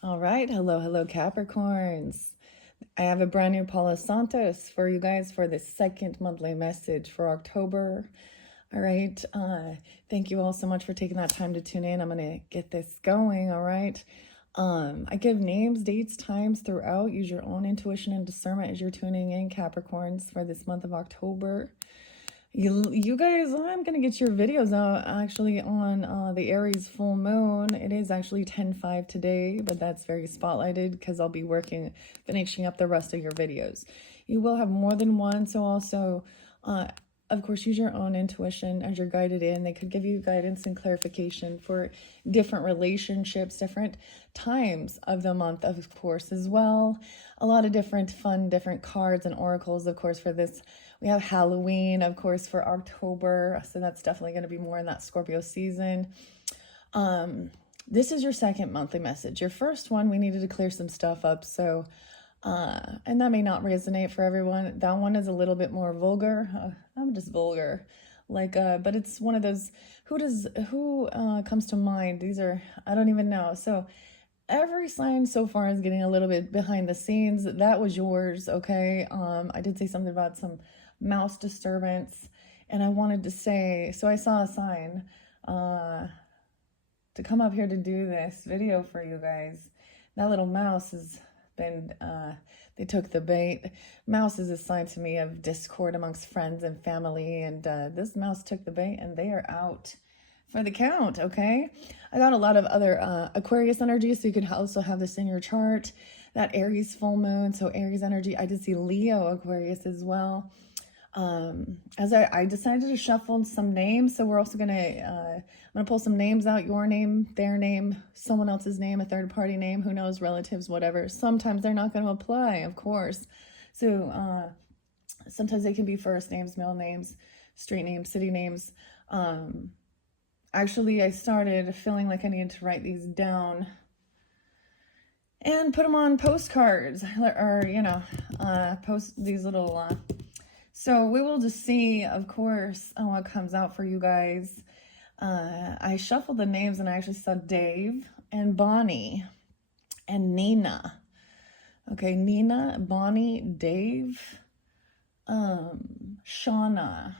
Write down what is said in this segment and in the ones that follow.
All right. Hello, Capricorns. I have a brand new Palo Santos for you guys for the second monthly message for October. All right. Thank you all so much for taking that time to tune in. I'm going to get this going. All right. I give names, dates, times throughout. Use your own intuition and discernment as you're tuning in, Capricorns, for this month of October. You guys, I'm gonna get your videos out actually on the Aries full moon. It is actually 10/5 today, but that's very spotlighted because I'll be finishing up the rest of your videos. You will have more than one, so also of course, use your own intuition as you're guided in. They could give you guidance and clarification for different relationships, different times of the month, of course, as well. A lot of different fun, different cards and oracles, of course, for this. We have Halloween, of course, for October. So that's definitely going to be more in that Scorpio season. This is your second monthly message. Your first one, we needed to clear some stuff up. So and that may not resonate for everyone. That one is a little bit more vulgar. I'm just vulgar, but it's one of those. Who comes to mind? These are, I don't even know. So every sign so far is getting a little bit behind the scenes. That was yours, okay? I did say something about some mouse disturbance, and I wanted to say. So I saw a sign to come up here to do this video for you guys. That little mouse has been, they took the bait. Mouse is a sign to me of discord amongst friends and family, and this mouse took the bait and they are out for the count, okay? I got a lot of other Aquarius energy, so you could also have this in your chart. That Aries full moon, so Aries energy. I did see Leo Aquarius as well. As I decided to shuffle some names, so we're also gonna I'm gonna pull some names out, your name, their name, someone else's name, a third party name, who knows, relatives, whatever. Sometimes they're not gonna apply, of course. So sometimes they can be first names, middle names, street names, city names. Actually, I started feeling like I needed to write these down and put them on postcards, or post these little so we will just see, of course, what comes out for you guys. I shuffled the names and I actually saw Dave and Bonnie and Nina. Okay, Nina, Bonnie, Dave, Shauna.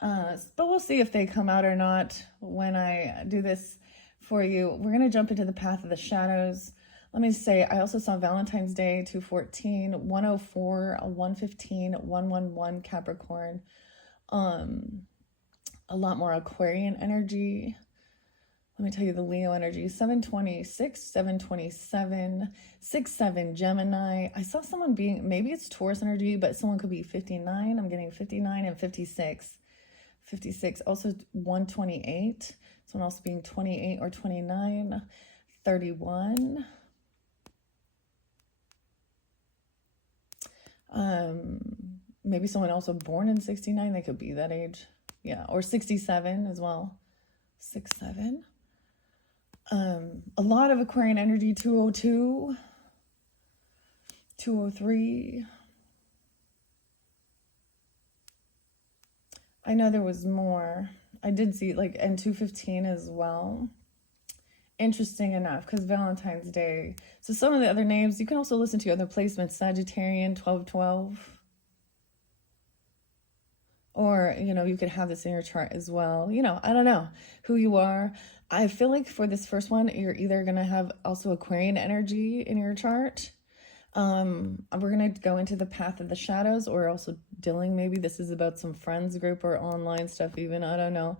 But we'll see if they come out or not when I do this for you. We're going to jump into the path of the shadows. Let me say, I also saw Valentine's Day, 214, 104, 115, 111, Capricorn. A lot more Aquarian energy. Let me tell you the Leo energy, 726, 727, 67, Gemini. I saw someone being, maybe it's Taurus energy, but someone could be 59. I'm getting 59 and 56. 56, also 128. Someone else being 28 or 29, 31. Maybe someone also born in 69, they could be that age. Yeah, or 67 as well. 67. A lot of Aquarian energy, 202, 203. I know there was more. I did see and 215 as well. Interesting enough, because Valentine's Day. So some of the other names, you can also listen to other placements. Sagittarian, 1212. Or, you could have this in your chart as well. I don't know who you are. I feel like for this first one, you're either going to have also Aquarian energy in your chart. We're going to go into the path of the shadows, or also dealing, maybe this is about some friends group or online stuff even. I don't know.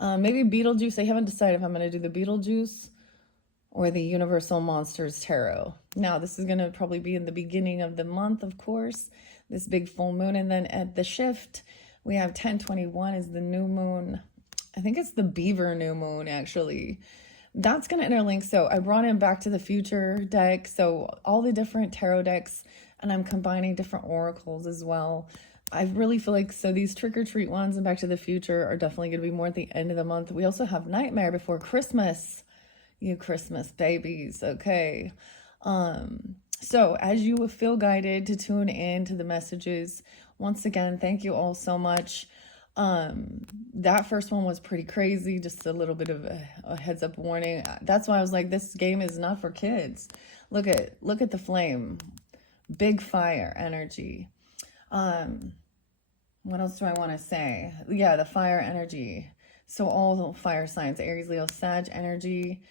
Maybe Beetlejuice. I haven't decided if I'm going to do the Beetlejuice or the Universal Monsters Tarot. Now, this is going to probably be in the beginning of the month, of course, this big full moon. And then at the shift, we have 10/21 is the new moon. I think it's the Beaver new moon, actually. That's going to interlink. So I brought in Back to the Future deck. So all the different tarot decks, and I'm combining different oracles as well. I really feel like, so these Trick or Treat ones and Back to the Future are definitely going to be more at the end of the month. We also have Nightmare Before Christmas. You Christmas babies, okay. So as you feel guided to tune in to the messages, once again, thank you all so much. That first one was pretty crazy, just a little bit of a heads up warning. That's why I was like, this game is not for kids. Look at the flame, big fire energy. What else do I want to say? Yeah, the fire energy. So all the fire signs, Aries, Leo, Sag energy.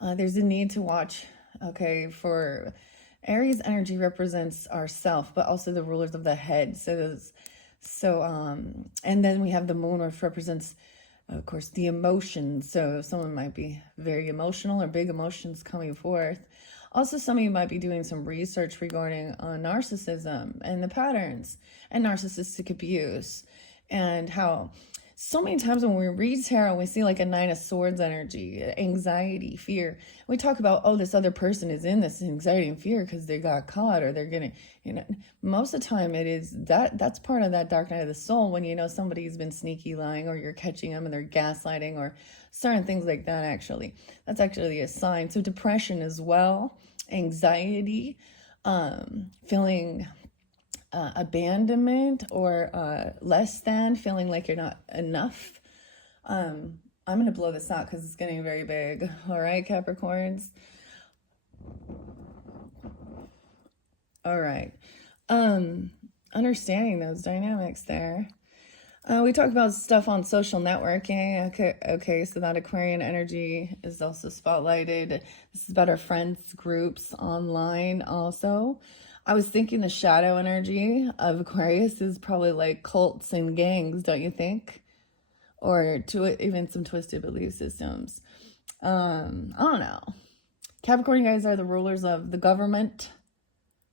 There's a need to watch, okay, for Aries energy represents ourself, but also the rulers of the head. And then we have the moon, which represents, of course, the emotions. So someone might be very emotional or big emotions coming forth. Also, some of you might be doing some research regarding narcissism and the patterns and narcissistic abuse, and how so many times when we read tarot, we see like a 9 of Swords energy, anxiety, fear. We talk about, oh, this other person is in this anxiety and fear because they got caught or they're gonna, most of the time it is that's part of that dark night of the soul, when somebody's been sneaky lying, or you're catching them and they're gaslighting, or certain things like that. Actually, that's actually a sign. So depression as well, anxiety, feeling abandonment, or less than, feeling like you're not enough. I'm going to blow this out because it's getting very big. All right, Capricorns. All right. Understanding those dynamics there. We talk about stuff on social networking. Okay, so that Aquarian energy is also spotlighted. This is about our friends groups online also. I was thinking the shadow energy of Aquarius is probably like cults and gangs, don't you think? Or even some twisted belief systems. I don't know. Capricorn, you guys are the rulers of the government,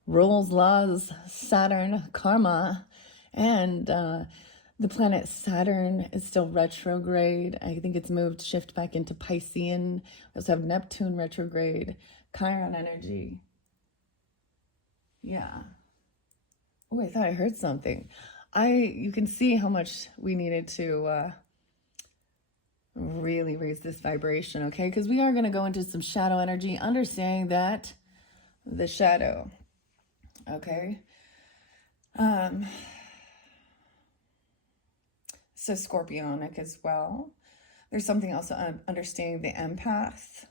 rules, laws, Saturn, karma, and the planet Saturn is still retrograde. I think it's shift back into Piscean. We also have Neptune retrograde, Chiron energy. Yeah. Oh, I thought I heard something. You can see how much we needed to really raise this vibration, okay? Because we are going to go into some shadow energy, understanding that the shadow, okay? So Scorpionic as well. There's something else, understanding the empath,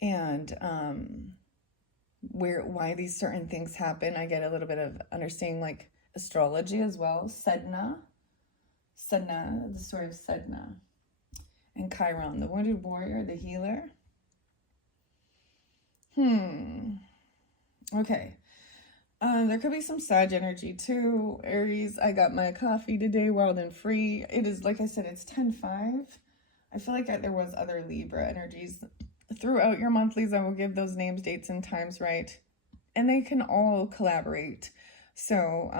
and why these certain things happen. I get a little bit of understanding like astrology as well. Sedna, the story of Sedna, and Chiron, the wounded warrior, the healer. Okay. There could be some Sag energy too. Aries, I got my coffee today, wild and free. It is, like I said, it's 10-5. I feel like there was other Libra energies. Throughout your monthlies, I will give those names, dates, and times right. And they can all collaborate. So,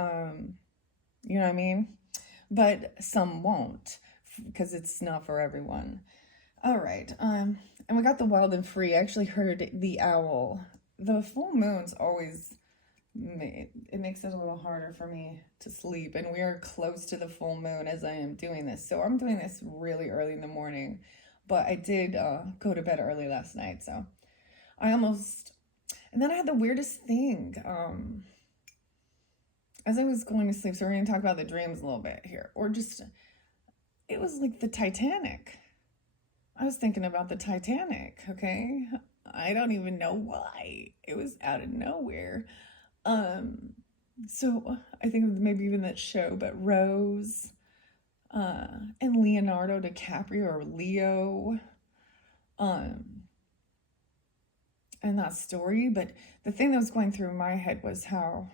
you know what I mean? But some won't, because it's not for everyone. All right. And we got the wild and free. I actually heard the owl. The full moon's always... it makes it a little harder for me to sleep, and we are close to the full moon as I am doing this. So I'm doing this really early in the morning, but I did go to bed early last night, so and then I had the weirdest thing as I was going to sleep. So we're going to talk about the dreams a little bit here, or just, it was like the Titanic. I was thinking about the Titanic, okay? I don't even know why. It was out of nowhere. So I think maybe even that show, but Rose, and Leonardo DiCaprio, or Leo, and that story. But the thing that was going through my head was how,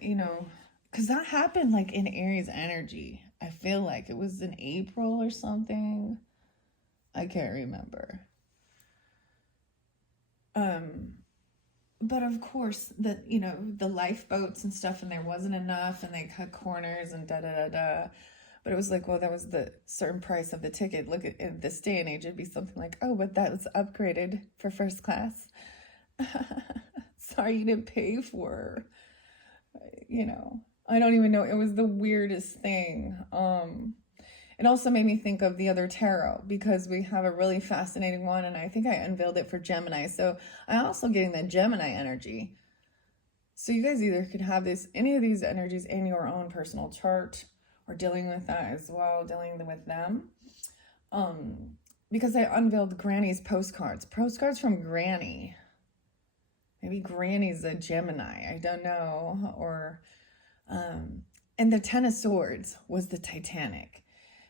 because that happened like in Aries energy. I feel like it was in April or something. I can't remember. But of course, the lifeboats and stuff, and there wasn't enough, and they cut corners and da-da-da-da. But it was like, well, that was the certain price of the ticket. Look, in this day and age, it'd be something like, oh, but that was upgraded for first class. Sorry, you didn't pay for, I don't even know. It was the weirdest thing. It also made me think of the other tarot, because we have a really fascinating one, and I think I unveiled it for Gemini. So I'm also getting that Gemini energy. So you guys either could have any of these energies in your own personal chart, or dealing with that as well, dealing with them. Because I unveiled Granny's postcards from Granny. Maybe Granny's a Gemini, I don't know. Or, and the Ten of Swords was the Titanic.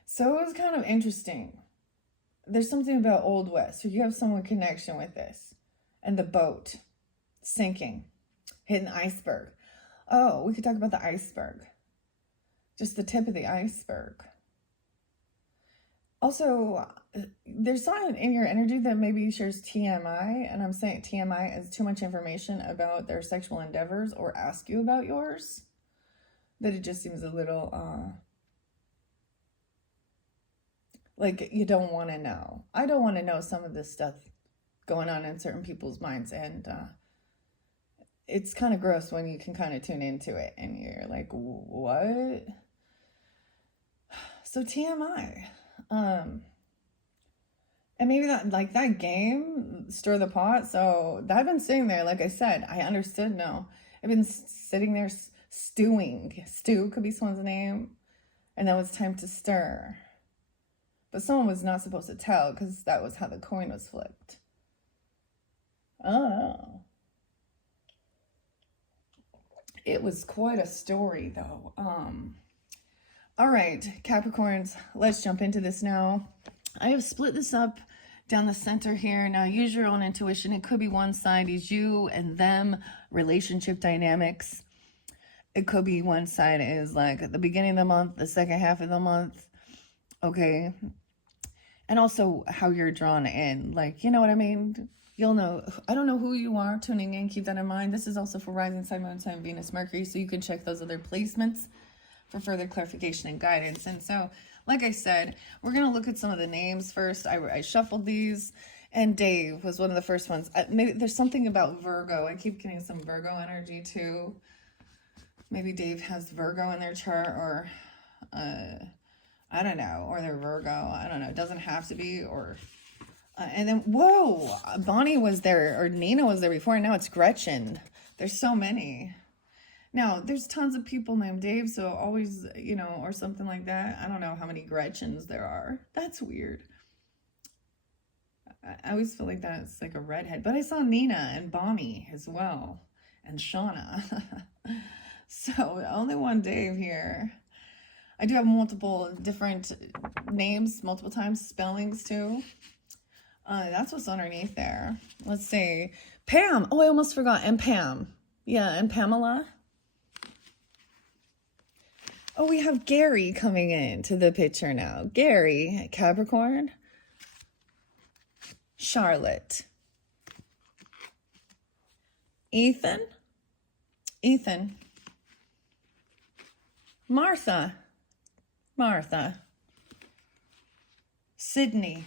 So it was kind of interesting. There's something about Old West. So you have someone connection with this. And the boat sinking, hitting the iceberg. Oh, we could talk about the iceberg. Just the tip of the iceberg. Also, there's something in your energy that maybe shares TMI, and I'm saying TMI is too much information about their sexual endeavors or ask you about yours, that it just seems a little, like you don't want to know. I don't want to know some of this stuff going on in certain people's minds, and it's kind of gross when you can kind of tune into it, and you're like, what? So TMI. And maybe that game, Stir the Pot. So I've been sitting there, like I said, I understood now. I've been sitting there stewing. Stew could be someone's name. And now it's time to stir. But someone was not supposed to tell, because that was how the coin was flipped. Oh. It was quite a story, though. All right, Capricorns, let's jump into this now. I have split this up down the center here. Now, use your own intuition. It could be one side is you and them, relationship dynamics. It could be one side is like at the beginning of the month, the second half of the month. Okay. And also how you're drawn in. Like, you know what I mean? You'll know. I don't know who you are tuning in. Keep that in mind. This is also for rising sign, moon sign, Venus, Mercury. So you can check those other placements for further clarification and guidance. And so, like I said, we're going to look at some of the names first. I shuffled these, and Dave was one of the first ones. Maybe there's something about Virgo. I keep getting some Virgo energy too. Maybe Dave has Virgo in their chart, or I don't know, or they're Virgo. I don't know. It doesn't have to be. Or and then, whoa, Bonnie was there, or Nina was there before, and now it's Gretchen. There's so many. Now, there's tons of people named Dave, so always, you know, or something like that. I don't know how many Gretchens there are. That's weird. I always feel like that's like a redhead. But I saw Nina and Bonnie as well, and Shauna. So, only one Dave here. I do have multiple different names, multiple times, spellings too. That's what's underneath there. Let's see. Pam. Oh, I almost forgot. And Pam. Yeah, and Pamela. Oh, we have Gary coming into the picture now. Gary, Capricorn. Charlotte. Ethan. Martha. Sydney.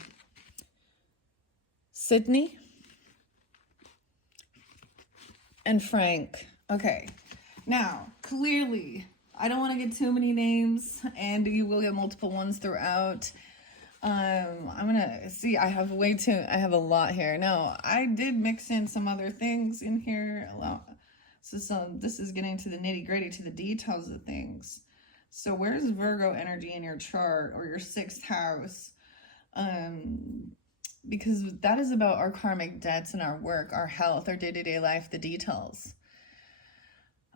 And Frank. Okay. Now, clearly, I don't want to get too many names, and you will get multiple ones throughout. I'm gonna see. I have a lot here. Now, I did mix in some other things in here. So this is getting to the nitty gritty, to the details of things. So where's Virgo energy in your chart, or your 6th house? Because that is about our karmic debts and our work, our health, our day-to-day life, the details.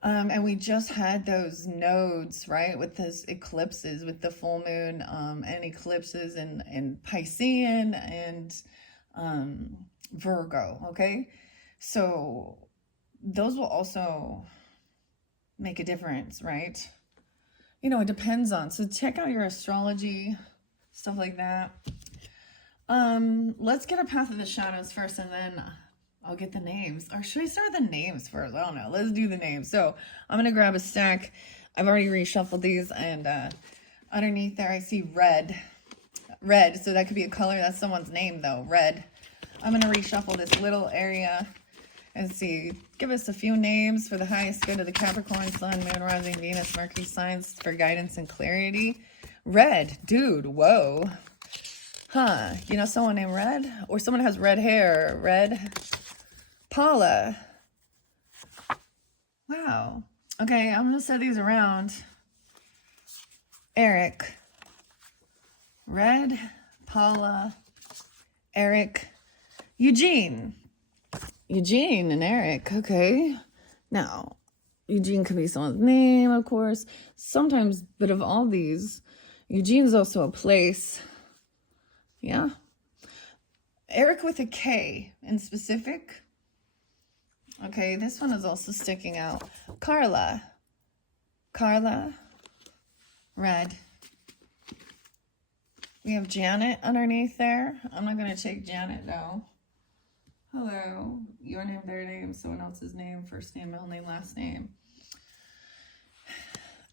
And we just had those nodes, right, with those eclipses, with the full moon, and eclipses in Piscean and Virgo, okay? So those will also make a difference, right? You know, it depends on. So check out your astrology, stuff like that. Let's get a path of the shadows first, and then I'll get the names. Or should I start with the names first? I don't know. Let's do the names. So I'm going to grab a stack. I've already reshuffled these, and underneath there I see red. Red, so that could be a color. That's someone's name, though. Red. I'm going to reshuffle this little area and see. Give us a few names for the highest good of the Capricorn, Sun, Moon, Rising, Venus, Mercury signs for guidance and clarity. Red. Dude, whoa. Huh. You know someone named Red? Or someone has red hair. Red. Paula. Wow. Okay, I'm gonna set these around. Eric, Red, Paula, Eric, Eugene. Eugene and Eric, okay. Now, Eugene could be someone's name, of course. Sometimes, but of all these, Eugene's also a place. Yeah. Eric with a K in specific. Okay, this one is also sticking out. Carla. Carla. Red. We have Janet underneath there. I'm not going to take Janet, though. Hello. Your name, their name, someone else's name, first name, middle name, last name.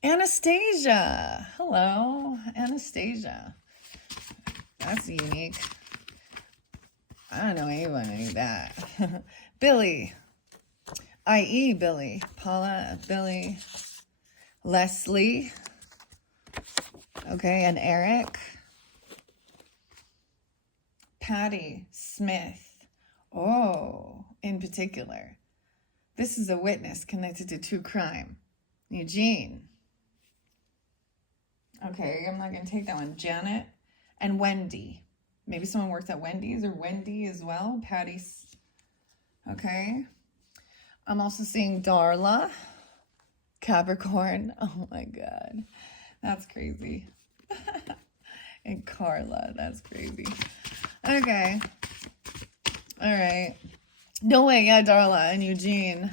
Anastasia. Hello. Anastasia. That's unique. I don't know anyone like that. Billy. I.E. Billy. Paula, Billy. Leslie. Okay, and Eric. Patty Smith. Oh, in particular. This is a witness connected to true crime. Eugene. Okay, I'm not going to take that one. Janet and Wendy. Maybe someone worked at Wendy's or Wendy as well. Patty's. Okay. I'm also seeing Darla. Capricorn. Oh my God. That's crazy. And Carla. That's crazy. Okay. All right. No way. Yeah, Darla and Eugene.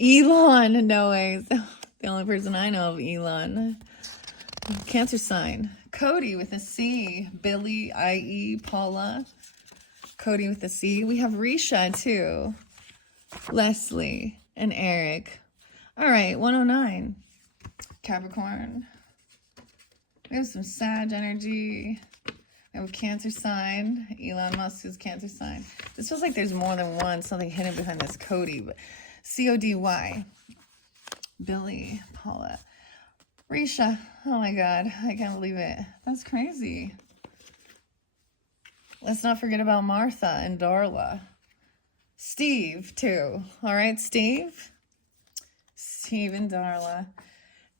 Elon. No way. The only person I know of Elon. Cancer sign. Cody with a C. Billy, I.E. Paula. Cody with a C. We have Risha too. Leslie and Eric. All right, 109. Capricorn. We have some Sag energy. We have Cancer sign. Elon Musk is Cancer sign. This feels like there's more than one, something hidden behind this Cody. But C-O-D-Y. Billy, Paula. Risha. Oh my God, I can't believe it. That's crazy. Let's not forget about Martha and Darla. Steve, too. All right, Steve. Steve and Darla.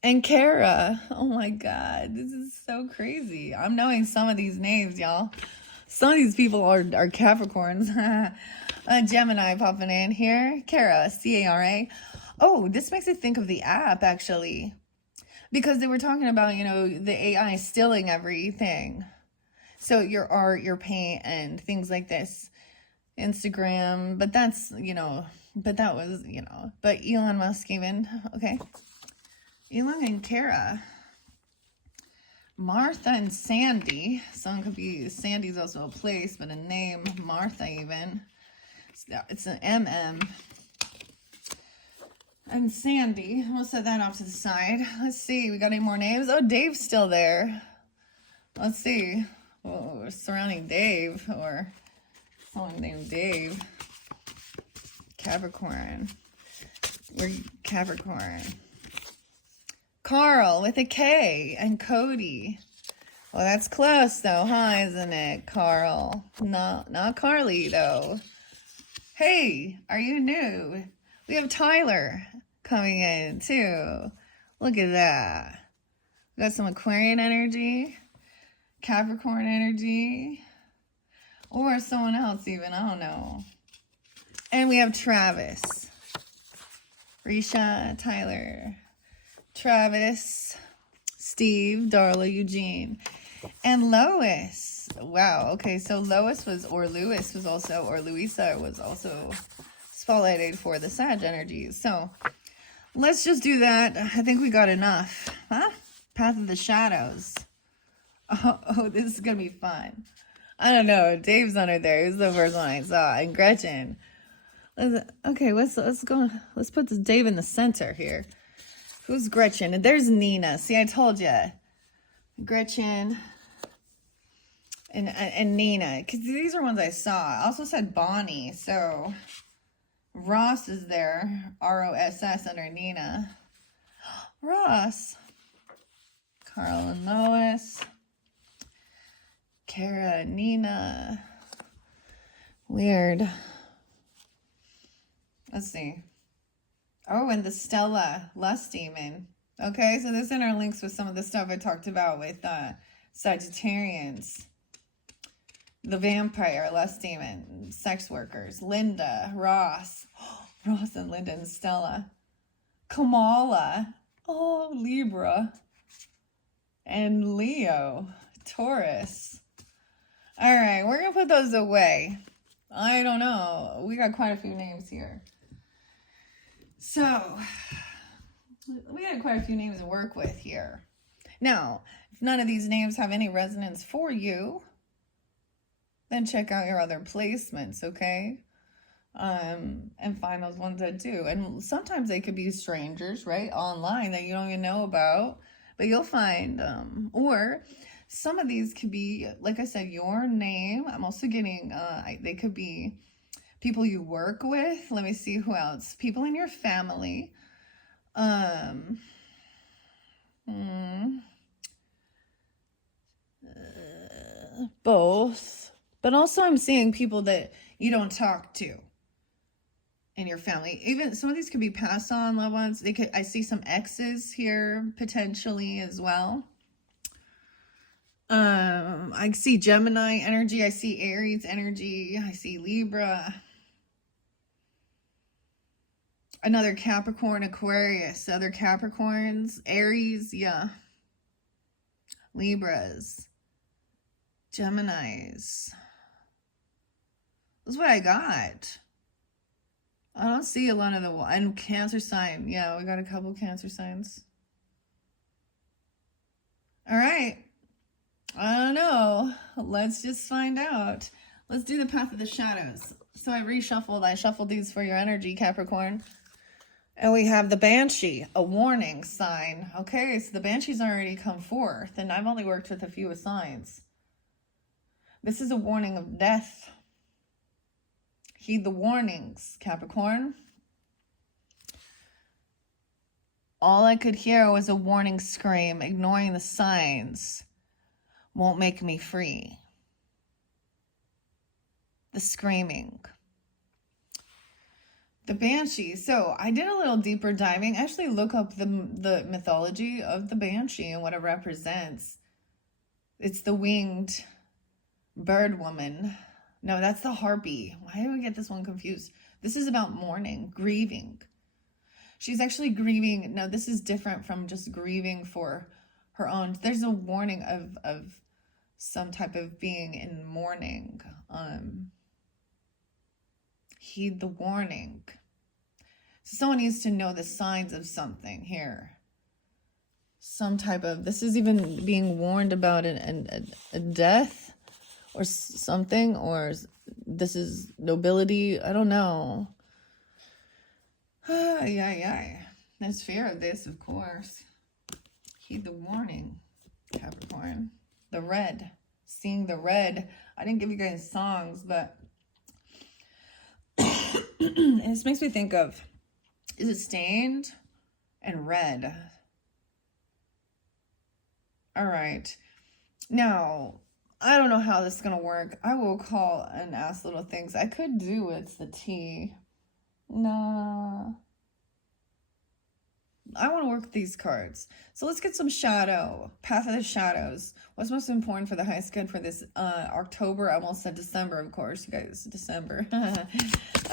And Kara. Oh my God, this is so crazy. I'm knowing some of these names, y'all. Some of these people are Capricorns. Gemini popping in here. Kara, C-A-R-A. Oh, this makes me think of the app, actually. Because they were talking about, you know, the AI stealing everything. So your art, your paint, and things like this. Instagram, but that's, you know, but that was, you know, but Elon Musk even, okay. Elon and Kara. Martha and Sandy. Someone could be, Sandy's also a place, but a name, Martha even. It's an MM. And Sandy, we'll set that off to the side. Let's see, we got any more names? Oh, Dave's still there. Let's see. Oh, surrounding Dave, or someone named Dave. Capricorn. We're Capricorn. Carl with a K and Cody. Well, that's close though, huh? Isn't it, Carl? Not Carly though. Hey, are you new? We have Tyler coming in too. Look at that. We got some Aquarian energy, Capricorn energy, or someone else even, I don't know. And we have Travis. Risha, Tyler, Travis, Steve, Darla, Eugene, and Lois. Wow, okay, so Lois was, or Lewis was also, or Louisa was also spotlighted for the Sag energies. So let's just do that. I think we got enough. Huh? Path of the Shadows. Oh, this is going to be fun. I don't know. Dave's under there. He was the first one I saw. And Gretchen. Okay, let's go. Let's put this Dave in the center here. Who's Gretchen? And there's Nina. See, I told you. Gretchen and Nina. Because these are ones I saw. I also said Bonnie. So Ross is there. R-O-S-S under Nina. Ross. Carl and Lois. Kara, Nina. Weird. Let's see. Oh, and the Stella lust demon. Okay, so this interlinks with some of the stuff I talked about with Sagittarians. The vampire, lust demon, sex workers, Linda, Ross. Ross and Linda and Stella. Kamala. Oh, Libra. And Leo, Taurus. All right, we're going to put those away. I don't know. We got quite a few names here. So, we got quite a few names to work with here. Now, if none of these names have any resonance for you, then check out your other placements, okay? And find those ones that do. And sometimes they could be strangers, right? Online that you don't even know about. But you'll find, or some of these could be, like I said, your name. I'm also getting, they could be people you work with. Let me see who else. People in your family. Both. But also I'm seeing people that you don't talk to in your family. Even some of these could be passed on loved ones. They could, I see some exes here potentially as well. I see Gemini energy. I see Aries energy. I see Libra. Another Capricorn, Aquarius, other Capricorns, Aries, yeah. Libras, Geminis. That's what I got. I don't see a lot of the, and Cancer sign. Yeah, we got a couple Cancer signs. All right. I don't know. Let's just find out. Let's do the Path of the Shadows. So I shuffled these for your energy, Capricorn. And we have the Banshee, a warning sign. Okay, so the Banshee's already come forth, and I've only worked with a few signs. This is a warning of death. Heed the warnings, Capricorn. All I could hear was a warning scream. Ignoring the signs won't make me free. The screaming. The Banshee. So I did a little deeper diving. Actually look up the mythology of the Banshee and what it represents. It's the winged bird woman. No, that's the harpy. Why do I get this one confused? This is about mourning, grieving. She's actually grieving. No, this is different from just grieving for her own. There's a warning of some type of being in mourning. Heed the warning. So someone needs to know the signs of something here. Some type of, this is even being warned about a death or something, or this is nobility. I don't know. Yeah. There's fear of this, of course. Heed the warning, Capricorn. The red. Seeing the red. I didn't give you guys songs, but this makes me think of, is it stained and red? All right. Now, I don't know how this is going to work. I will call and ask little things. I could do it's the T. Nah. I want to work with these cards. So let's get some shadow. Path of the Shadows. What's most important for the highest good for this October? I almost said December, of course, you guys. December.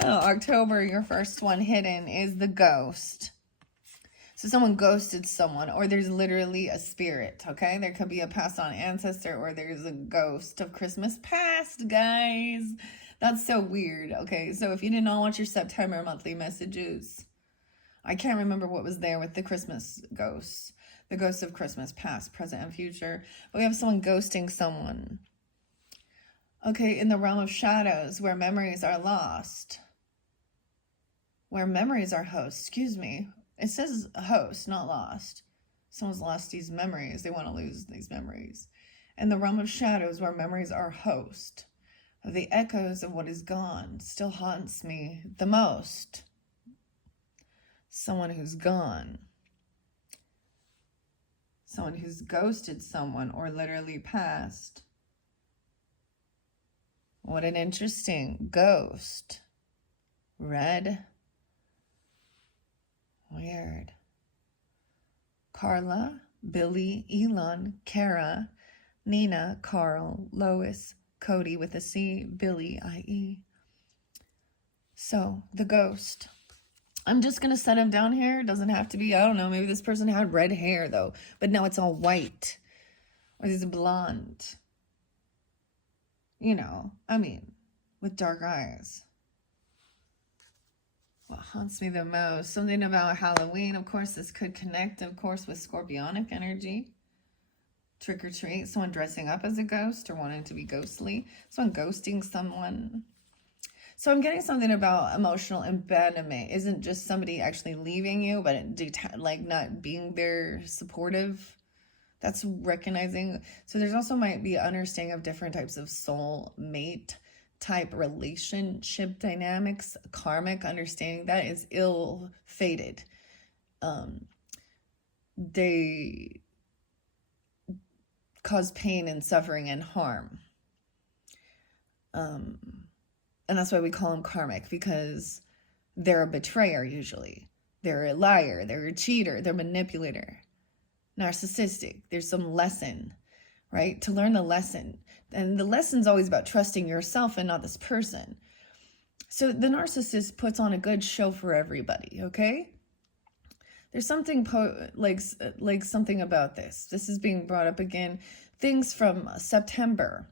October, your first one hidden is the ghost. So someone ghosted someone, or there's literally a spirit, okay? There could be a passed on ancestor, or there's a ghost of Christmas past, guys. That's so weird. Okay, so if you did not want your September monthly messages, I can't remember what was there with the Christmas ghosts. The ghosts of Christmas past, present, and future. But we have someone ghosting someone. Okay, in the realm of shadows, where memories are lost. Where memories are host, excuse me. It says host, not lost. Someone's lost these memories. They want to lose these memories. In the realm of shadows, where memories are host. The echoes of what is gone still haunts me the most. Someone who's gone. Someone who's ghosted someone or literally passed. What an interesting ghost. Red. Weird. Carla, Billy, Elon, Kara, Nina, Carl, Lois, Cody with a C, Billy, I-E. So, the ghost. I'm just going to set him down here. It doesn't have to be, I don't know, maybe this person had red hair though, but now it's all white. Or he's blonde. You know, I mean, with dark eyes. What haunts me the most? Something about Halloween. Of course, this could connect, of course, with scorpionic energy. Trick or treat. Someone dressing up as a ghost or wanting to be ghostly. Someone ghosting someone. So I'm getting something about emotional abandonment. Isn't just somebody actually leaving you, but like not being there supportive. That's recognizing. So there's also might be understanding of different types of soul mate type relationship dynamics, karmic understanding that is ill-fated. They cause pain and suffering and harm. And that's why we call them karmic, because they're a betrayer usually. They're a liar, they're a cheater, they're a manipulator, narcissistic. There's some lesson, right? To learn the lesson. And the lesson's always about trusting yourself and not this person. So the narcissist puts on a good show for everybody, okay? There's something like something about this. This is being brought up again. Things from September.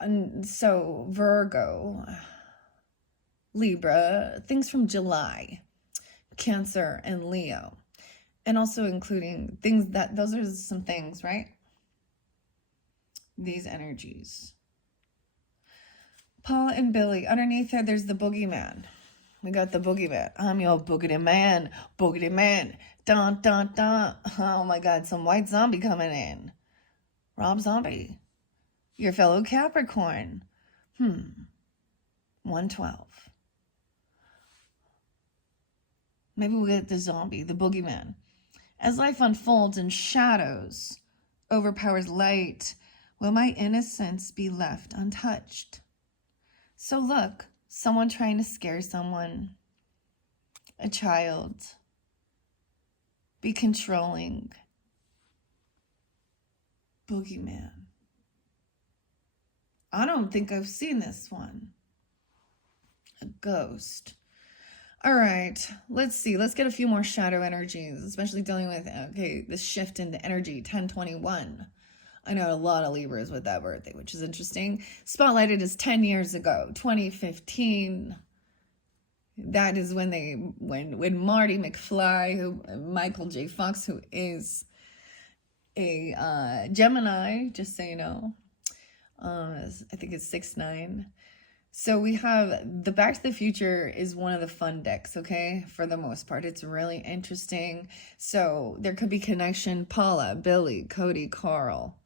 And so Virgo, Libra, things from July, Cancer and Leo. And also including things that, those are some things, right? These energies. Paul and Billy. Underneath there, there's the boogeyman. We got the boogeyman. I'm your boogeyman man. Boogeyman man. Dun, dun, dun. Oh my God, some white zombie coming in. Rob Zombie. Your fellow Capricorn. 112. Maybe we'll get the zombie, the boogeyman. As life unfolds in shadows, overpowers light, will my innocence be left untouched? So look, someone trying to scare someone, a child, be controlling, boogeyman. I don't think I've seen this one. A ghost. All right, let's see. Let's get a few more shadow energies, especially dealing with, okay, this shift into energy, 1021. I know a lot of Libras with that birthday, which is interesting. Spotlighted is 10 years ago, 2015. That is when when Marty McFly, Michael J. Fox, who is a Gemini, just so you know, I think it's 6'9". So we have the Back to the Future is one of the fun decks, okay? For the most part, it's really interesting. So there could be connection. Paula, Billy, Cody, Carl,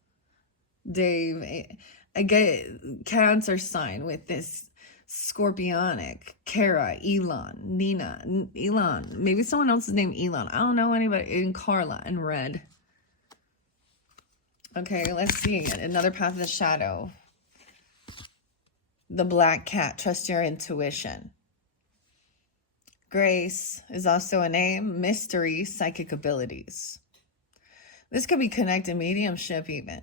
Dave. I get Cancer sign with this scorpionic. Kara, Elon, Nina, Elon. Maybe someone else's name Elon. I don't know anybody. In Carla and Red. Okay, let's see. Another Path of the Shadow. The Black Cat, trust your intuition. Grace is also a name. Mystery, psychic abilities. This could be connected mediumship even.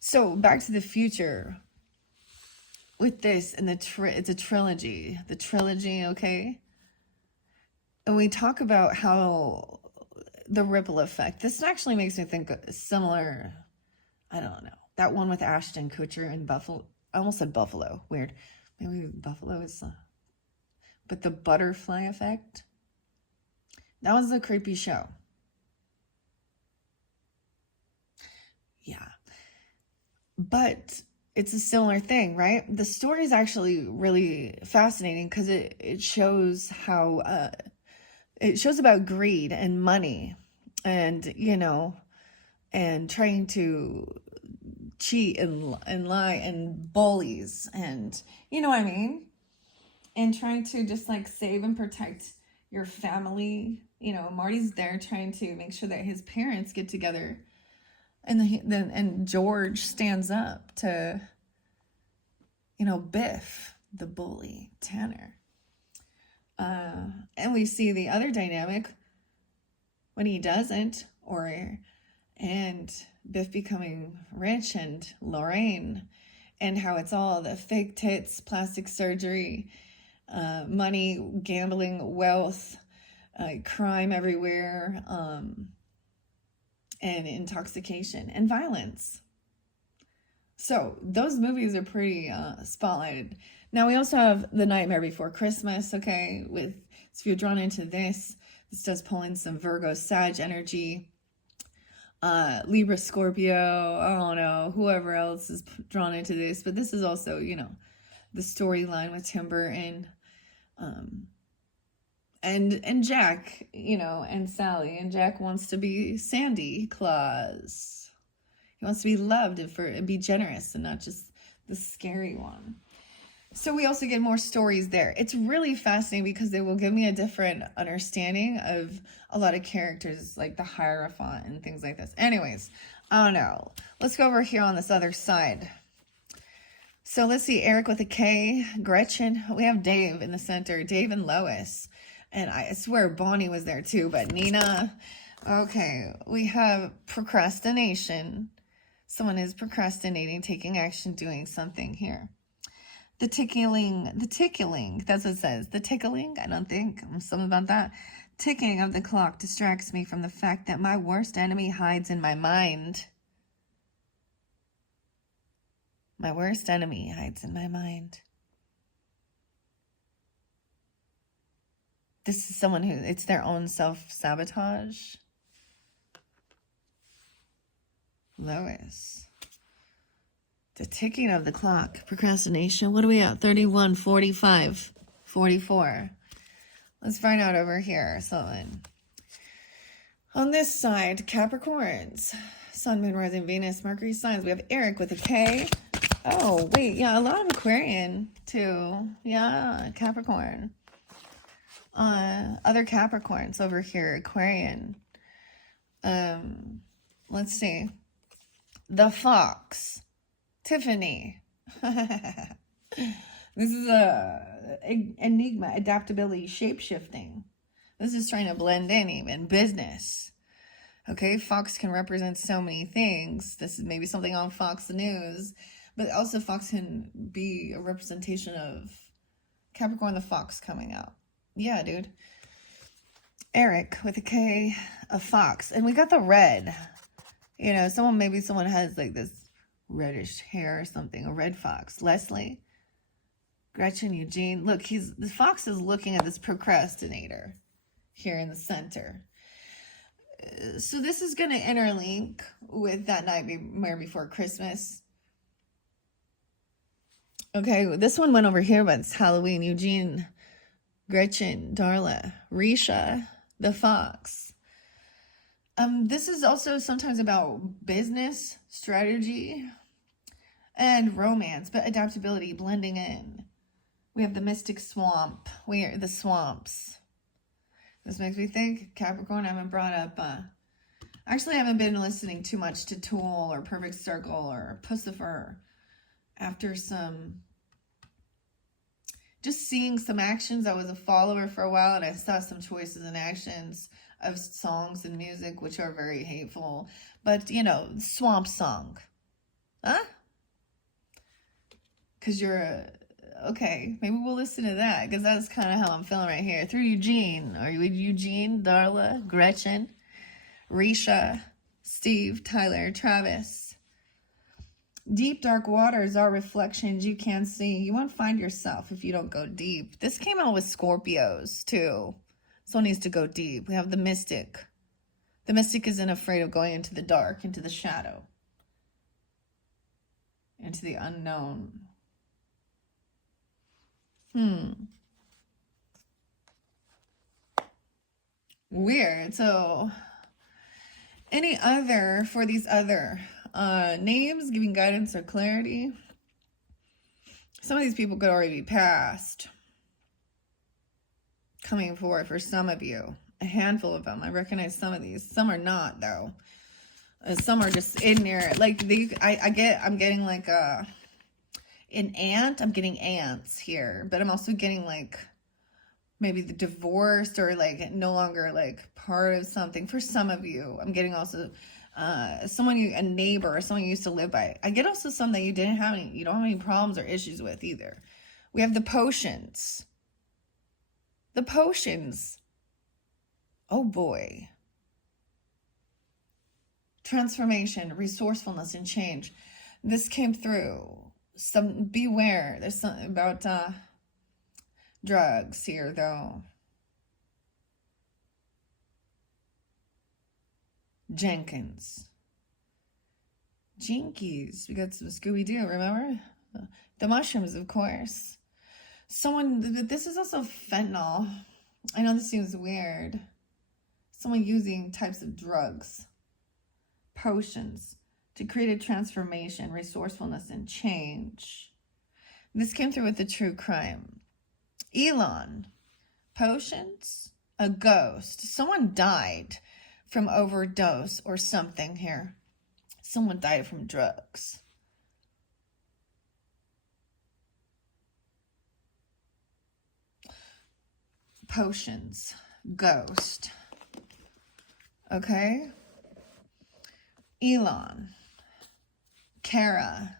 So Back to the Future with this, and it's a trilogy. The trilogy, okay? And we talk about how the ripple effect. This actually makes me think similar, I don't know, that one with Ashton Kutcher and Buffalo. I almost said Buffalo. Weird. Maybe Buffalo is... but the butterfly effect. That was a creepy show. Yeah. But it's a similar thing, right? The story is actually really fascinating because it shows how... it shows about greed and money and, you know, and trying to cheat and lie and bullies and, you know what I mean? And trying to just like save and protect your family. You know, Marty's there trying to make sure that his parents get together, and George stands up to, you know, Biff, the bully, Tanner. And we see the other dynamic when he doesn't, and Biff becoming rich and Lorraine, and how it's all the fake tits, plastic surgery, money, gambling, wealth, crime everywhere, and intoxication and violence. So those movies are pretty spotlighted. Now we also have The Nightmare Before Christmas, okay? So if you're drawn into this does pull in some Virgo, Sag energy. Libra, Scorpio, I don't know, whoever else is drawn into this. But this is also, you know, the storyline with Tim Burton. And Jack, you know, and Sally. And Jack wants to be Sandy Claus. He wants to be loved and be generous and not just the scary one. So we also get more stories there. It's really fascinating because they will give me a different understanding of a lot of characters, like the Hierophant and things like this. Anyways, I don't know. Let's go over here on this other side. So let's see, Eric with a K, Gretchen. We have Dave in the center, Dave and Lois. And I swear Bonnie was there too, but Nina. Okay, we have procrastination. Someone is procrastinating, taking action, doing something here. The tickling, that's what it says. The tickling, I don't think, something about that. Ticking of the clock distracts me from the fact that my worst enemy hides in my mind. My worst enemy hides in my mind. This is someone who, it's their own self-sabotage. Lois. The ticking of the clock. Procrastination. What are we at? 31, 45, 44. Let's find out over here. Something. On this side, Capricorns. Sun, Moon, Rising, Venus, Mercury signs. We have Eric with a K. Oh, wait. Yeah, a lot of Aquarian, too. Yeah, Capricorn. Other Capricorns over here. Aquarian. Let's see. The Fox. Tiffany. This is a enigma, adaptability, shape-shifting. This is trying to blend in even. Business. Okay, Fox can represent so many things. This is maybe something on Fox News. But also Fox can be a representation of Capricorn the Fox coming out. Yeah, dude. Eric with a K, a fox. And we got the red. You know, maybe someone has like this reddish hair or something. A red fox. Leslie. Gretchen, Eugene. Look, the fox is looking at this procrastinator here in the center. So this is going to interlink with That Nightmare Before Christmas. Okay, this one went over here, but it's Halloween. Eugene, Gretchen, Darla, Risha, the fox. This is also sometimes about business, strategy, and romance, but adaptability, blending in. We have the mystic swamp. We are the swamps. This makes me think, Capricorn, I haven't brought up, actually I haven't been listening too much to Tool or Perfect Circle or Pussifer after just seeing some actions. I was a follower for a while and I saw some choices and actions of songs and music which are very hateful. But, you know, swamp song. Huh? Because okay, maybe we'll listen to that because that's kind of how I'm feeling right here. Through Eugene. Are you with Eugene, Darla, Gretchen, Risha, Steve, Tyler, Travis? Deep, dark waters are reflections you can't see. You won't find yourself if you don't go deep. This came out with Scorpios, too. Someone needs to go deep. We have the mystic. The mystic isn't afraid of going into the dark, into the shadow, into the unknown. Weird. So, any other for these other names, giving guidance or clarity? Some of these people could already be passed. Coming forward for some of you. A handful of them. I recognize some of these. Some are not, though. Some are just in there. Like, I'm getting like an ant. I'm getting ants here. But I'm also getting like maybe the divorced or like no longer like part of something. For some of you, I'm getting also someone a neighbor or someone you used to live by. I get also some that you don't have any problems or issues with either. We have the potions. The potions. Oh boy. Transformation, resourcefulness, and change. This came through. Beware. There's something about drugs here, though. Jenkins. Jinkies. We got some Scooby-Doo, remember? The mushrooms, of course. This is also fentanyl. I know this seems weird. Someone using types of drugs. Potions. To create a transformation, resourcefulness, and change. This came through with the true crime. Elon. Potions. A ghost. Someone died from overdose or something here. Someone died from drugs. Potions. Ghost. Okay. Elon. Kara.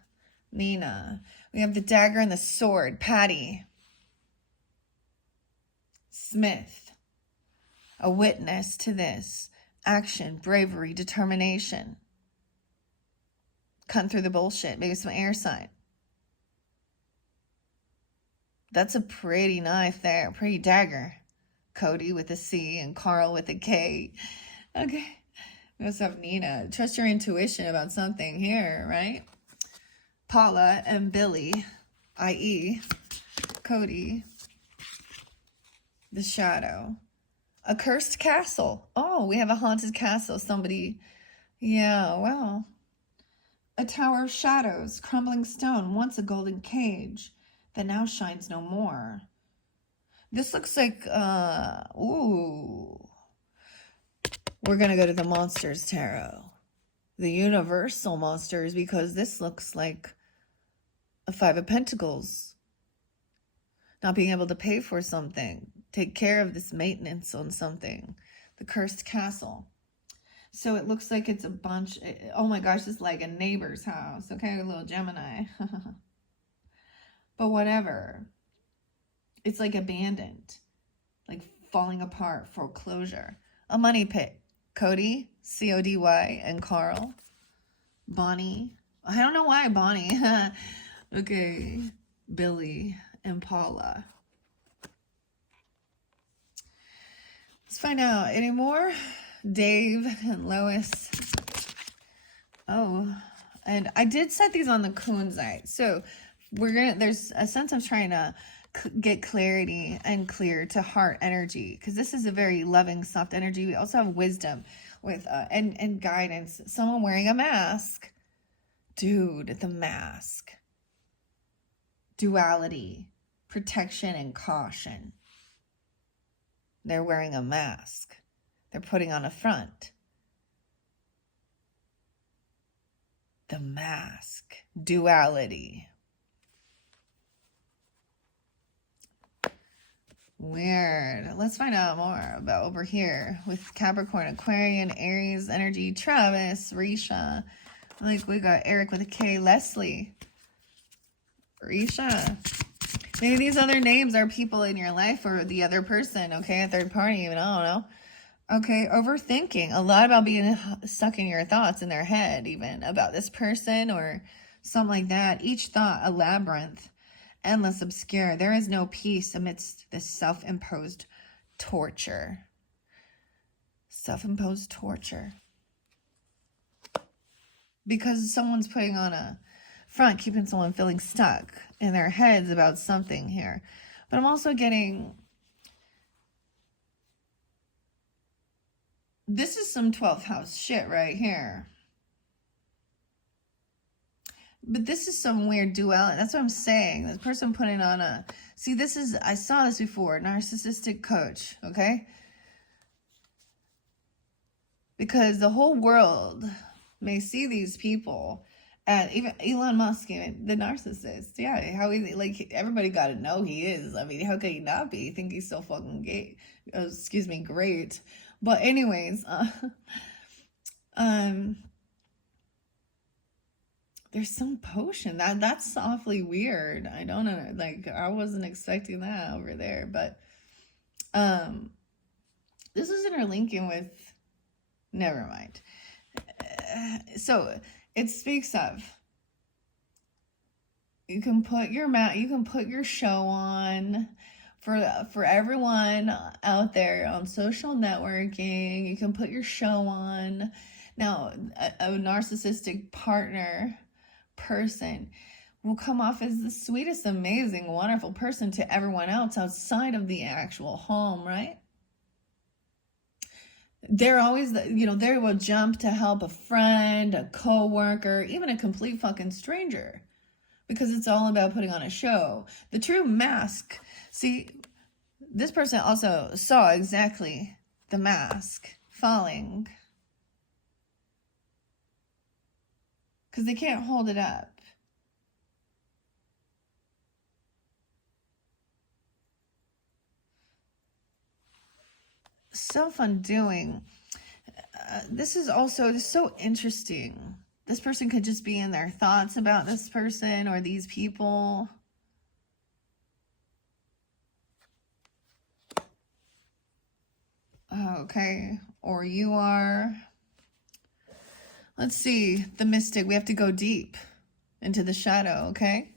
Nina. We have the dagger and the sword. Patty. Smith. A witness to this. Action, bravery, determination. Cutting through the bullshit. Maybe some air sign. That's a pretty knife there. Pretty dagger. Cody with a C and Carl with a K. Okay. We also have Nina. Trust your intuition about something here, right? Paula and Billy, i.e. Cody. The shadow. A cursed castle. Oh, we have a haunted castle. Somebody. Yeah, wow. A tower of shadows. Crumbling stone. Once a golden cage that now shines no more. This looks like, ooh. We're going to go to the Monsters Tarot. The Universal Monsters, because this looks like a Five of Pentacles. Not being able to pay for something. Take care of this maintenance on something. The Cursed Castle. So it looks like it's a bunch. Oh my gosh, it's like a neighbor's house. Okay, a little Gemini. But whatever. It's like abandoned. Like falling apart, foreclosure. A money pit. Cody, C-O-D-Y, and Carl. Bonnie. I don't know why Bonnie. Okay. Billy and Paula. Let's find out. Any more? Dave and Lois. Oh, and I did set these on the Kunzite. So there's a sense of trying to get clarity and clear to heart energy, because this is a very loving, soft energy. We also have wisdom with and guidance. Someone wearing a mask. Dude, the mask. Duality, protection, and caution. They're wearing a mask. They're putting on a front. The mask. Duality. Weird. Let's find out more about over here with Capricorn, Aquarian, Aries, energy, Travis, Risha. Like we got Eric with a K, Leslie, Risha. Maybe these other names are people in your life or the other person, okay? A third party, even, I don't know. Okay, overthinking. A lot about being stuck in your thoughts in their head, even, about this person or something like that. Each thought, a labyrinth. Endless, obscure. There is no peace amidst this self-imposed torture. Self-imposed torture. Because someone's putting on a front, keeping someone feeling stuck in their heads about something here. But I'm also getting... This is some 12th house shit right here. But this is some weird duality. That's what I'm saying. This person putting on a... See, this is... I saw this before. Narcissistic coach, okay? Because the whole world may see these people And even Elon Musk, even the narcissist, yeah, how he, like, everybody got to know he is. I mean, how could he not be? I think he's so fucking gay. Excuse me, great. But anyways, um, there's some potion that's awfully weird. I don't know, like, I wasn't expecting that over there, but this is interlinking with. Never mind. So it speaks of, you can put your show on for everyone out there on social networking. You can put your show on. Now, a narcissistic person will come off as the sweetest, amazing, wonderful person to everyone else outside of the actual home, right? They're always, they will jump to help a friend, a coworker, even a complete fucking stranger, because it's all about putting on a show. The true mask. See, this person also saw exactly the mask falling, because they can't hold it up. Self-undoing. This is also so interesting. This person could just be in their thoughts about this person or these people. Okay, or you are. Let's see, the mystic. We have to go deep into the shadow, okay?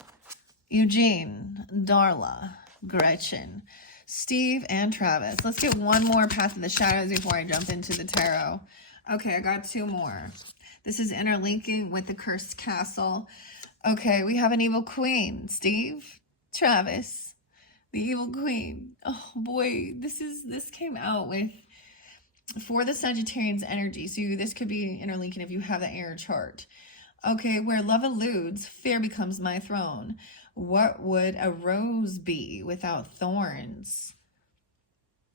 Eugene, Darla, Gretchen, Steve, and Travis. Let's get one more Path of the Shadows before I jump into the tarot. Okay, I got two more. This is interlinking with the Cursed Castle. Okay, we have an evil queen. Steve, Travis, the evil queen. Oh boy, this came out with, for the Sagittarian's energy. So this could be interlinking if you have the air chart. Okay, where love eludes, fear becomes my throne. What would a rose be without thorns?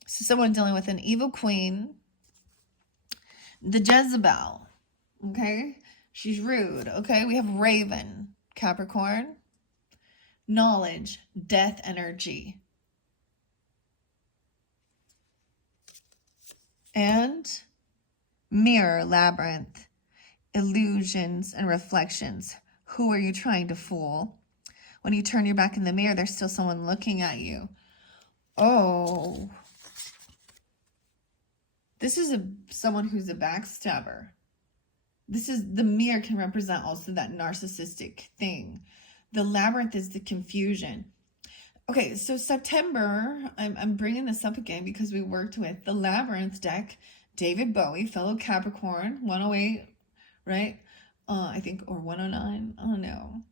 So someone dealing with an evil queen. The Jezebel. Okay, she's rude. Okay, we have Raven, Capricorn. Knowledge, death energy. And mirror, labyrinth, illusions and reflections. Who are you trying to fool? When you turn your back in the mirror, there's still someone looking at you. Oh. This is someone who's a backstabber. The mirror can represent also that narcissistic thing. The labyrinth is the confusion. Okay, so September, I'm bringing this up again because we worked with the Labyrinth deck, David Bowie, fellow Capricorn, 108, right? I think, or 109, oh no.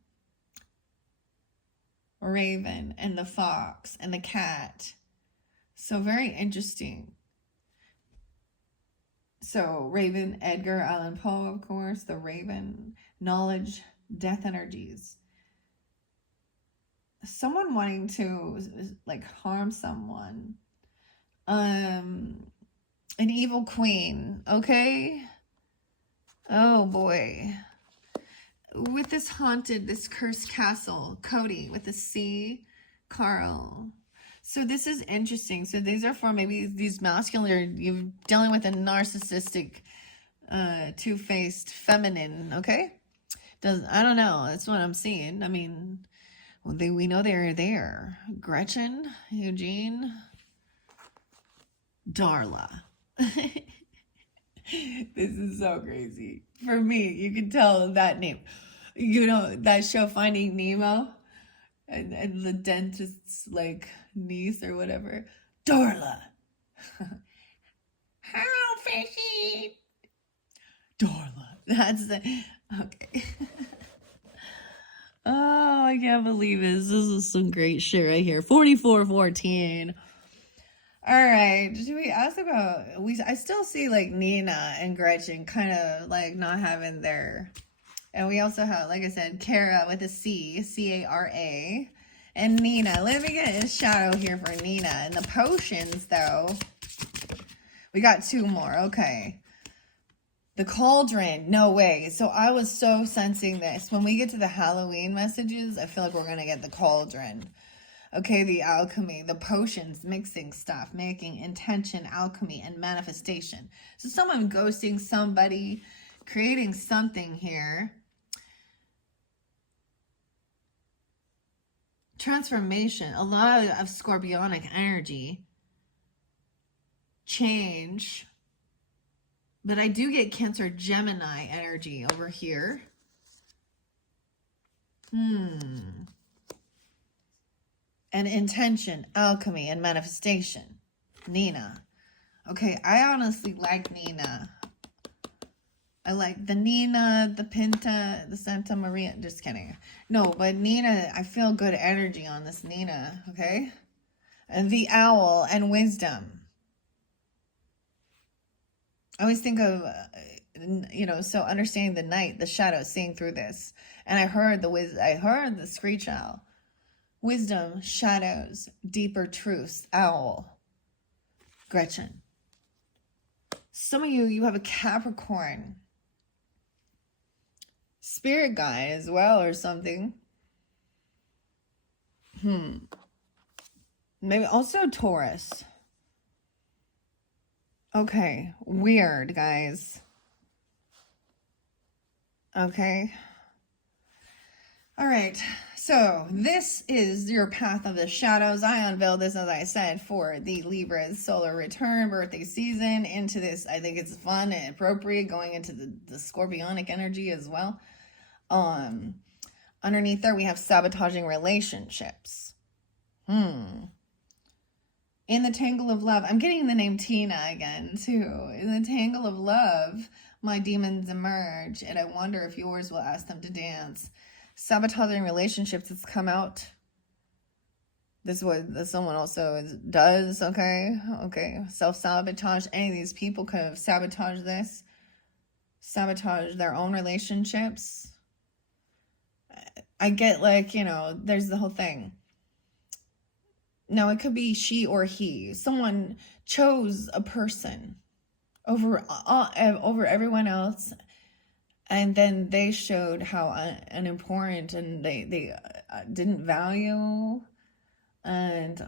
Raven, and the fox, and the cat. So very interesting. So Raven, Edgar Allan Poe, of course, the Raven, knowledge, death energies. Someone wanting to like harm someone. An evil queen, okay? Oh boy. With this haunted, this cursed castle, Cody with the C, Carl. So this is interesting. So these are for maybe these masculine, you're dealing with a narcissistic, two-faced feminine, okay? I don't know. That's what I'm seeing. I mean, well, we know they're there. Gretchen, Eugene, Darla. This is so crazy. For me, you can tell that name. You know, that show Finding Nemo? And the dentist's, like, niece or whatever. Darla. Hello, fishy. Darla. That's the... Okay. Oh, I can't believe this. This is some great shit right here. 4414. All right. Should we ask about... I still see, like, Nina and Gretchen kind of, like, not having their... And we also have, like I said, Kara with a C, C-A-R-A. And Nina. Let me get a shadow here for Nina. And the potions, though. We got two more. Okay. The cauldron. No way. So I was so sensing this. When we get to the Halloween messages, I feel like we're going to get the cauldron. Okay, the alchemy, the potions, mixing stuff, making intention, alchemy, and manifestation. So someone ghosting somebody, creating something here. Transformation, a lot of scorpionic energy. Change. But I do get Cancer Gemini energy over here. And intention, alchemy, and manifestation. Nina. Okay, I honestly like Nina. I like the Nina, the Pinta, the Santa Maria. Just kidding. No, but Nina, I feel good energy on this Nina, okay? And the owl and wisdom. I always think of, you know, so understanding the night, the shadows, seeing through this. And I heard the screech owl. Wisdom, shadows, deeper truths, owl. Gretchen. Some of you have a Capricorn. Spirit guide as well or something. Maybe also Taurus. Okay, weird, guys. Okay. All right, so this is your path of the shadows. I unveiled this, as I said, for the Libra's solar return, birthday season, into this. I think it's fun and appropriate going into the scorpionic energy as well. Underneath there, we have sabotaging relationships. In the tangle of love, I'm getting the name Tina again, too. In the tangle of love, my demons emerge, and I wonder if yours will ask them to dance. Sabotaging relationships has come out. This is what someone also does, okay? Okay, self-sabotage. Any of these people could have sabotaged this. Sabotage their own relationships. I get, like, you know, there's the whole thing. Now, it could be she or he. Someone chose a person over everyone else, and then they showed how unimportant and they didn't value, and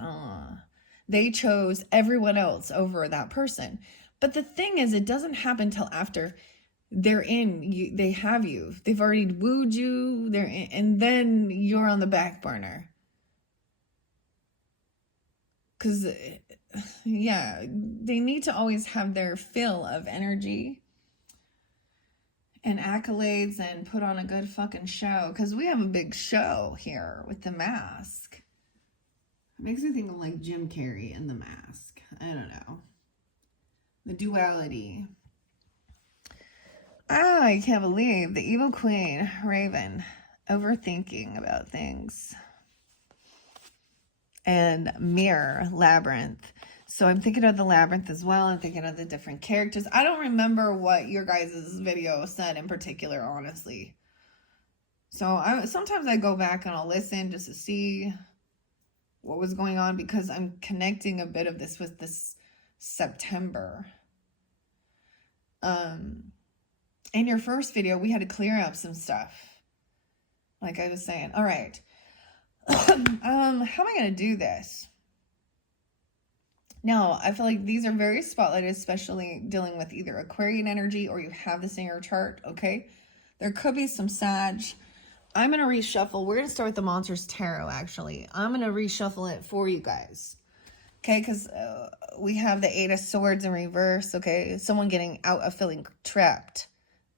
they chose everyone else over that person. But the thing is, it doesn't happen till after they're in. They have you. They've already wooed you. They're in, and then you're on the back burner. Because, yeah, they need to always have their fill of energy and accolades and put on a good fucking show. Because we have a big show here with the mask. It makes me think of, like, Jim Carrey and the mask. I don't know. The duality. I can't believe the evil queen, Raven, overthinking about things. And mirror, labyrinth. So I'm thinking of the labyrinth as well. I'm thinking of the different characters. I don't remember what your guys' video said in particular, honestly. So sometimes I go back and I'll listen just to see what was going on, because I'm connecting a bit of this with this September. In your first video, we had to clear up some stuff. Like I was saying. All right. How am I going to do this? Now, I feel like these are very spotlighted, especially dealing with either Aquarian energy or you have this in your chart, okay? There could be some Sag. I'm going to reshuffle. We're going to start with the Monsters Tarot, actually. I'm going to reshuffle it for you guys, okay? Because we have the Eight of Swords in reverse, okay? Someone getting out of feeling trapped,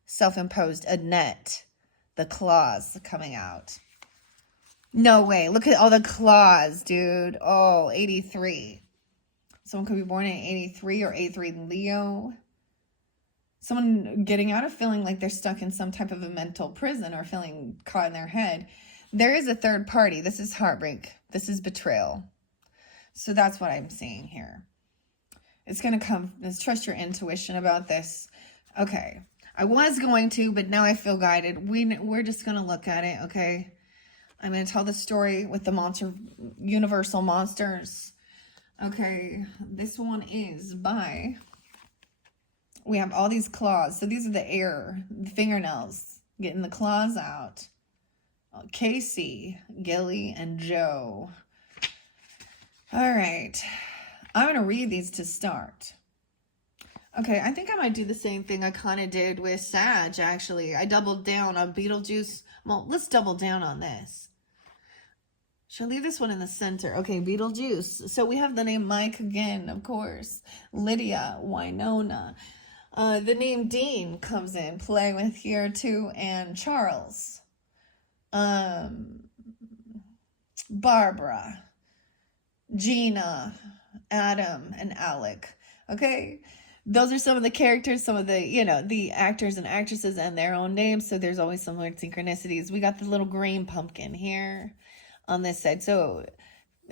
self-imposed, a net, the claws coming out. No way. Look at all the claws, dude. Oh, 83. Someone could be born in 83 or 83 Leo. Someone getting out of feeling like they're stuck in some type of a mental prison or feeling caught in their head. There is a third party. This is heartbreak. This is betrayal. So that's what I'm seeing here. It's going to come. Let's trust your intuition about this. Okay. I was going to, but now I feel guided. We're just going to look at it, okay? I'm going to tell the story with the Universal Monsters. Okay, this one is by we have all these claws. So these are the fingernails, getting the claws out. Casey, Gilly, and Joe. All right. I'm going to read these to start. Okay, I think I might do the same thing I kind of did with Sag, actually. I doubled down on Beetlejuice. Well, let's double down on this. Should I leave this one in the center? Okay, Beetlejuice. So we have the name Mike again, of course. Lydia, Winona. The name Dean comes in play with here too, and Charles. Barbara. Gina. Adam, and Alec. Okay? Those are some of the characters, some of the, the actors and actresses and their own names. So there's always some weird synchronicities. We got the little green pumpkin here on this side. So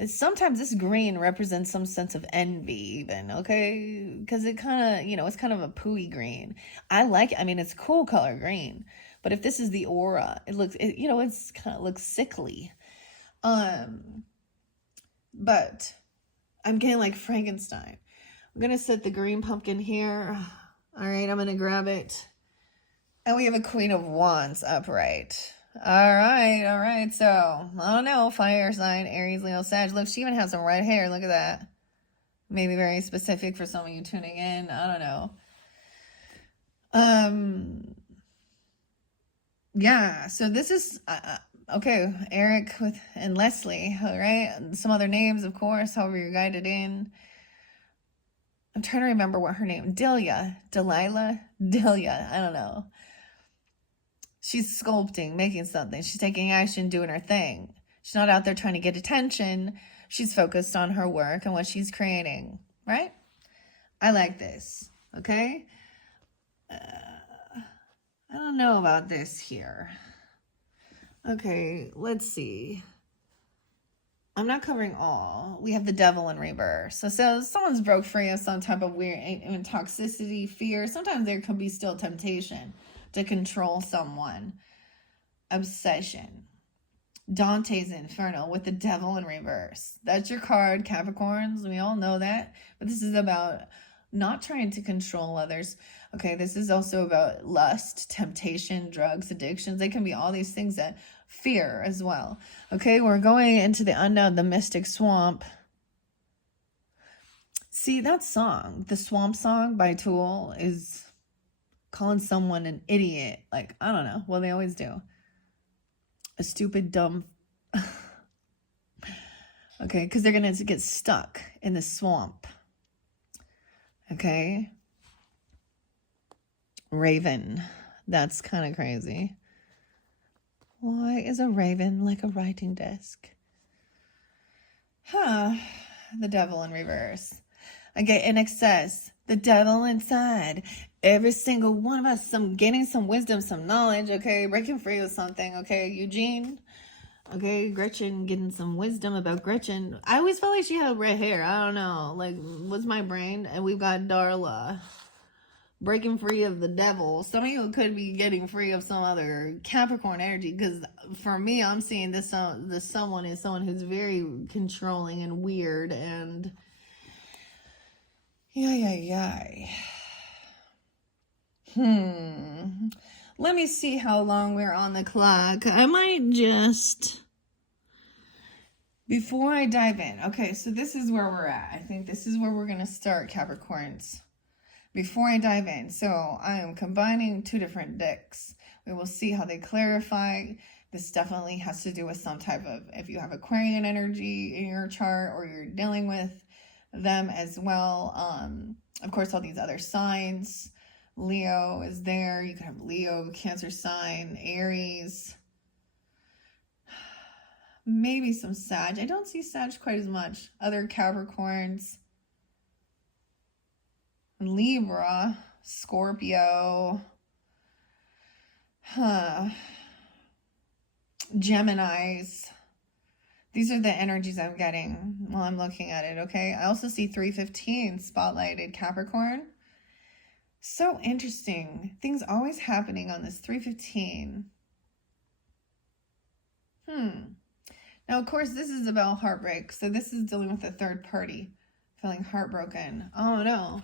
sometimes this green represents some sense of envy even, okay? Because it kind of, it's kind of a pooey green. I like it. I mean, it's a cool color green. But if this is the aura, it's kind of looks sickly. But I'm getting like Frankenstein. I'm going to set the green pumpkin here. All right, I'm going to grab it. And we have a Queen of Wands upright. All right. So, I don't know. Fire sign, Aries, Leo, Sag. Look, she even has some red hair. Look at that. Maybe very specific for some of you tuning in. I don't know. Yeah, so this is... okay, Eric and Leslie, all right? Some other names, of course, however you're guided in. I'm trying to remember what her name... Delia. I don't know. She's sculpting, making something. She's taking action, doing her thing. She's not out there trying to get attention. She's focused on her work and what she's creating, right? I like this, okay? I don't know about this here. Okay, let's see. I'm not covering all. We have the Devil in reverse. So someone's broke free of some type of weird toxicity, fear. Sometimes there could be still temptation to control someone. Obsession. Dante's Inferno with the Devil in reverse. That's your card, Capricorns. We all know that. But this is about not trying to control others. Okay, this is also about lust, temptation, drugs, addictions. They can be all these things that fear as well. Okay, we're going into the unknown, the mystic swamp. See, that song, the Swamp Song by Tool, is calling someone an idiot. Like, I don't know. Well, they always do. A stupid, dumb... okay, because they're going to get stuck in the swamp. Okay. Raven. That's kind of crazy. Why is a raven like a writing desk? The Devil in reverse. I get in excess. The devil inside. Every single one of us, gaining some wisdom, some knowledge, okay? Breaking free of something, okay? Eugene. Okay, Gretchen, getting some wisdom about Gretchen. I always felt like she had red hair. I don't know. Like, what's my brain? And we've got Darla. Breaking free of the devil. Some of you could be getting free of some other Capricorn energy. Because for me, I'm seeing this someone is someone who's very controlling and weird. And... yeah. Let me see how long we're on the clock. I might just... before I dive in. Okay, so this is where we're at. I think this is where we're going to start, Capricorns. Before I dive in. So I am combining two different decks. We will see how they clarify. This definitely has to do with some type of... if you have Aquarian energy in your chart or you're dealing with them as well. Of course, all these other signs... Leo is there. You can have Leo, Cancer sign, Aries. Maybe some Sag. I don't see Sag quite as much. Other Capricorns. Libra, Scorpio. Geminis. These are the energies I'm getting while I'm looking at it, okay? I also see 315 spotlighted Capricorn. So interesting. Things always happening on this 315. Now, of course, this is about heartbreak. So this is dealing with a third party. Feeling heartbroken. Oh, no.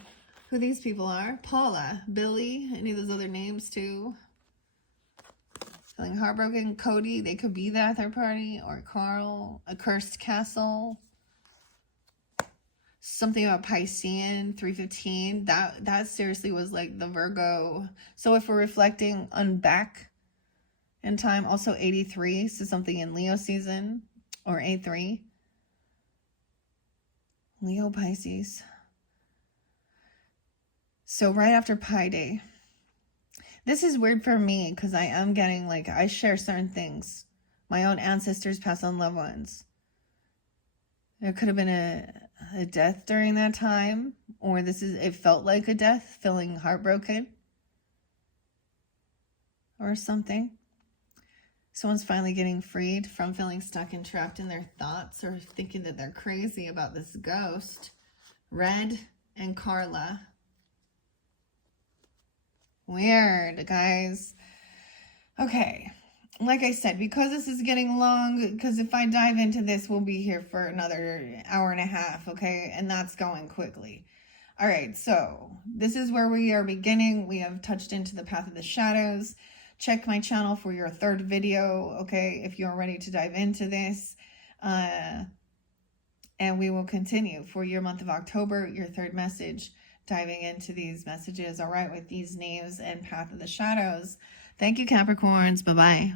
who these people are. Paula, Billy, any of those other names too. Feeling heartbroken. Cody, they could be that third party. Or Carl, a cursed castle. Something about Piscean, 315. That seriously was like the Virgo. So if we're reflecting on back in time, also 83, so something in Leo season, or A3. Leo, Pisces. So right after Pi Day. This is weird for me because I am getting like, I share certain things. My own ancestors pass on loved ones. There could have been a death during that time, or it felt like a death, feeling heartbroken or something. Someone's finally getting freed from feeling stuck and trapped in their thoughts or thinking that they're crazy about this ghost. Red and Carla. Weird, guys. Okay. Like I said, because this is getting long, because if I dive into this, we'll be here for another hour and a half, okay? And that's going quickly. All right, so this is where we are beginning. We have touched into the path of the shadows. Check my channel for your third video, okay, if you're ready to dive into this. And we will continue for your month of October, your third message, diving into these messages, all right, with these names and path of the shadows. Thank you, Capricorns. Bye-bye.